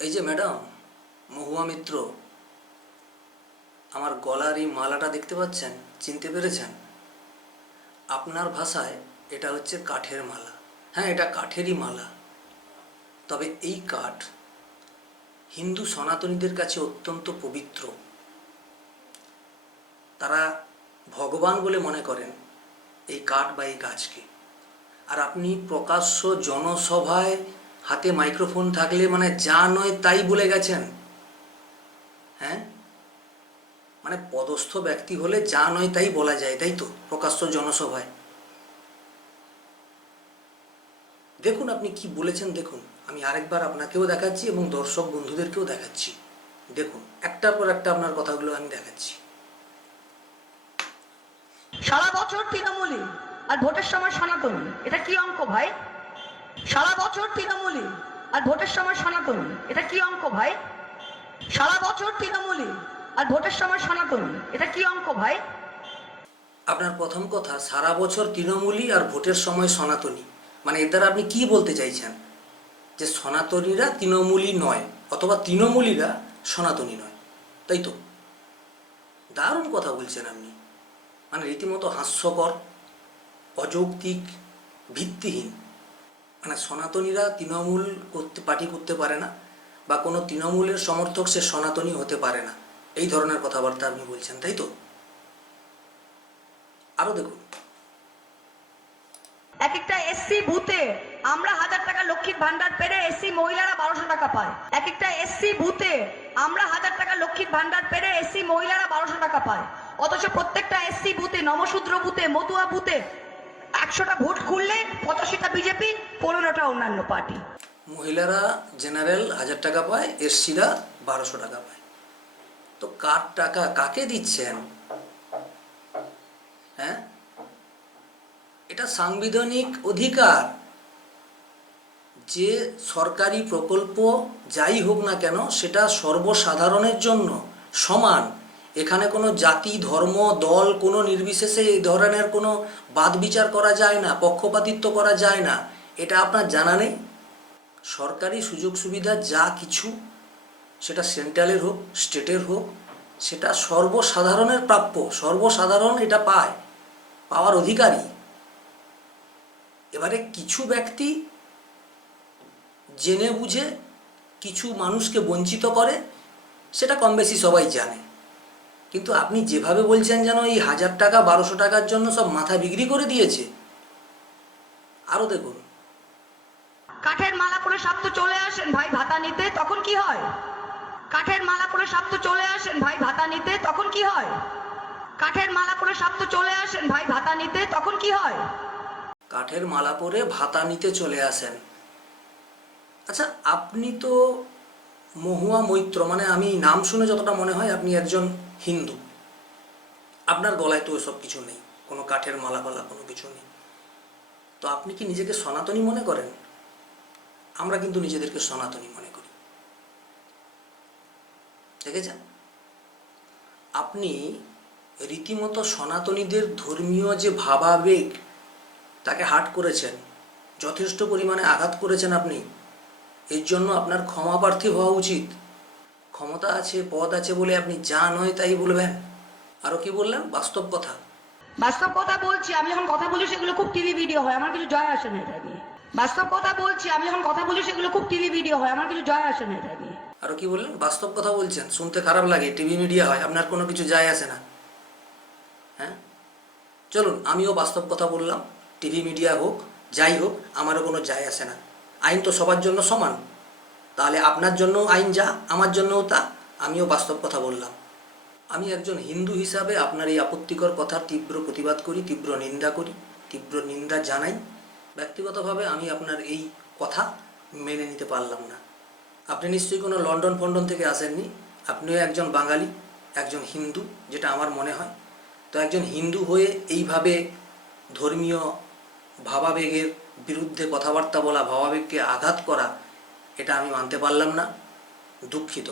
এই যে ম্যাডাম, মহুয়া মিত্র, আমার গলার এই মালাটা দেখতে পাচ্ছেন? চিনতে পেরেছেন? আপনার ভাষায় এটা হচ্ছে কাঠের মালা। হ্যাঁ এটা কাঠেরই মালা। তবে এই কাঠ হিন্দু সনাতনীদের কাছে অত্যন্ত পবিত্র। তারা ভগবান বলে মনে করেন এই কাঠ বা এই গাছকে। আর আপনি প্রকাশ্য জনসভায় হাতে মাইক্রোফোন থাকলে মানে যা নয় তাই বলে গেছেন। হ্যাঁ? মানে পদস্থ ব্যক্তি হলে যা নয় তাই বলা যায়, তাই তো? প্রকাশ্য জনসভায়। দেখুন আপনি কি বলেছেন, দেখুন। আমি আরেকবার আপনাকেও দেখাচ্ছি এবং দর্শক বন্ধুদেরকেও দেখাচ্ছি। দেখুন, একটার পর একটা আপনার কথাগুলো আমি দেখাচ্ছি। সারা বছর তৃণমূলী আর ভোটের সময় সনাতনী। এটা কি অঙ্ক ভাই? সারা বছর তৃণমূলী আর ভোটের সময় সনাতনী। এটা কি অঙ্ক ভাই? সারা বছর তৃণমূলী আর ভোটের সময় সনাতনী। এটা কি অঙ্ক ভাই? আপনার প্রথম কথা, সারা বছর তৃণমূলী আর ভোটের সময় সনাতনী। মানে এর দ্বারা আপনি কি বলতে চাইছেন? যে সনাতনীরা তৃণমূলী নয়, অথবা তৃণমূলীরা সনাতনী নয়। তাই তো? দারুণ কথা বলছেন আপনি। মানে রীতিমতো হাস্যকর, অযৌক্তিক, ভিত্তিহীন। মানে সনাতনীরা তৃণমূল করতে, পার্টি করতে পারে না, বা কোনো তৃণমূলের সমর্থক সে সনাতনী হতে পারে না। এই ধরনের কথাবার্তা আপনি বলছেন, তাই তো? আরও দেখুন। এক একটা এসসি বুথে আমরা হাজার টাকা লক্ষ্মীর ভান্ডার পেরে এসসি মহিলারা বারোশো টাকা পায়। এক একটা এসসি বুথে আমরা হাজার টাকা লক্ষ্মীর ভান্ডার পেরে এসসি মহিলারা বারোশো টাকা পায়। অথচ প্রত্যেকটা এসসি বুথে নমশূদ্র বুথে, মতুয়া বুথে একশোটা ভোট খুললে পঁচাশিটা বিজেপি, পনেরোটা অন্যান্য পার্টি। মহিলারা জেনারেল হাজার টাকা পায়, এসসিরা বারোশো টাকা পায়। তো কার টাকা, কাকে দিচ্ছেন? হ্যাঁ? এটা সাংবিধানিক অধিকার। যে সরকারি প্রকল্প যাই হোক না কেন, সেটা সর্বসাধারণের জন্য সমান। এখানে কোনো জাতি, ধর্ম, দল, কোনো নির্বিশেষে এই ধরনের কোনো বাদ বিচার করা যায় না, পক্ষপাতিত্ব করা যায় না। এটা আপনার জানা নেই? সরকারি সুযোগ সুবিধা যা কিছু, সেটা সেন্ট্রালের হোক, স্টেটের হোক, সেটা সর্বসাধারণের প্রাপ্য, সর্বসাধারণ এটা পায়, পাওয়ার অধিকারী। এবারে কিছু ব্যক্তি জেনে বুঝে কিছু মানুষকে বঞ্চিত করে, সেটা কম বেশি সবাই জানে। কিন্তু আপনি যেভাবে বলছেন যেন এই হাজার টাকা বারোশো টাকার জন্য সব মাথা বিক্রি করে দিয়েছে আরও দেখুন। কাঠের মালা করে সাপ তো চলে আসেন ভাই ভাতা নিতে তখন কি হয়? কাঠের মালা করে সাপ তো চলে আসেন ভাই ভাতা নিতে তখন কি হয়? কাঠের মালা করে সাপ তো চলে আসেন ভাই ভাতা নিতে তখন কি হয়? কাঠের মালা পরে ভাতা নিতে চলে আসেন। আচ্ছা আপনি তো মহুয়া মৈত্র মানে আমি নাম শুনে যতটা মনে হয় আপনি একজন হিন্দু। আপনার গলায় তো সব কিছু নেই, কোনো কাঠের মালা ফালা কোনো কিছু নেই। তো আপনি কি নিজেকে সনাতনী মনে করেন? আমরা কিন্তু নিজেদেরকে সনাতনী মনে করি। দেখেছেন? আপনি রীতিমতো সনাতনীদের ধর্মীয় যে ভাবাবেগ, তাকে হাট করেছেন, যথেষ্ট পরিমাণে আঘাত করেছেন আপনি, এর জন্য আপনার ক্ষমা প্রার্থী হওয়া উচিত। ক্ষমতা আছে পদ আছে বলে আপনি যা নয় তাই বলবেন। আরও কি বললেন বাস্তব কথা। বাস্তব কথা বলছি আমি যখন কথা বলি সেগুলো খুব টিভি ভিডিও হয় আমার কিছু জয় আসে না এটা নিয়ে। বাস্তব কথা বলছি আমি যখন কথা বলি সেগুলো খুব টিভি ভিডিও হয় আমার কিছু জয় আসে না এটা নিয়ে। আরও কি বললেন বাস্তব কথা বলছেন শুনতে খারাপ লাগে টিভি মিডিয়া হয় আপনার কোনো কিছু যায় আসে না। হ্যাঁ? চলুন আমিও বাস্তব কথা বললাম টিভি মিডিয়া হোক যাই হোক আমারও কোনো যায় আসে না। আইন তো সবার জন্য সমান। তাহলে আপনার জন্য আইন যা, আমার জন্যও তা। আমিও বাস্তব কথা বললাম। আমি একজন হিন্দু হিসাবে আপনার এই আপত্তিকর কথার তীব্র প্রতিবাদ করি, তীব্র নিন্দা করি, তীব্র নিন্দা জানাই। ব্যক্তিগতভাবে আমি আপনার এই কথা মেনে নিতে পারলাম না। আপনি নিশ্চয়ই কোনো লন্ডন ফন্ডন থেকে আসেননি। আপনিও একজন বাঙালি, একজন হিন্দু, যেটা আমার মনে হয়। তো একজন হিন্দু হয়ে এইভাবে ধর্মীয় ভাবাবেগের বিরুদ্ধে কথাবার্তা বলা, ভাবাবেগকে আঘাত করা এটা আমি মানতে পারলাম না দুঃখিত।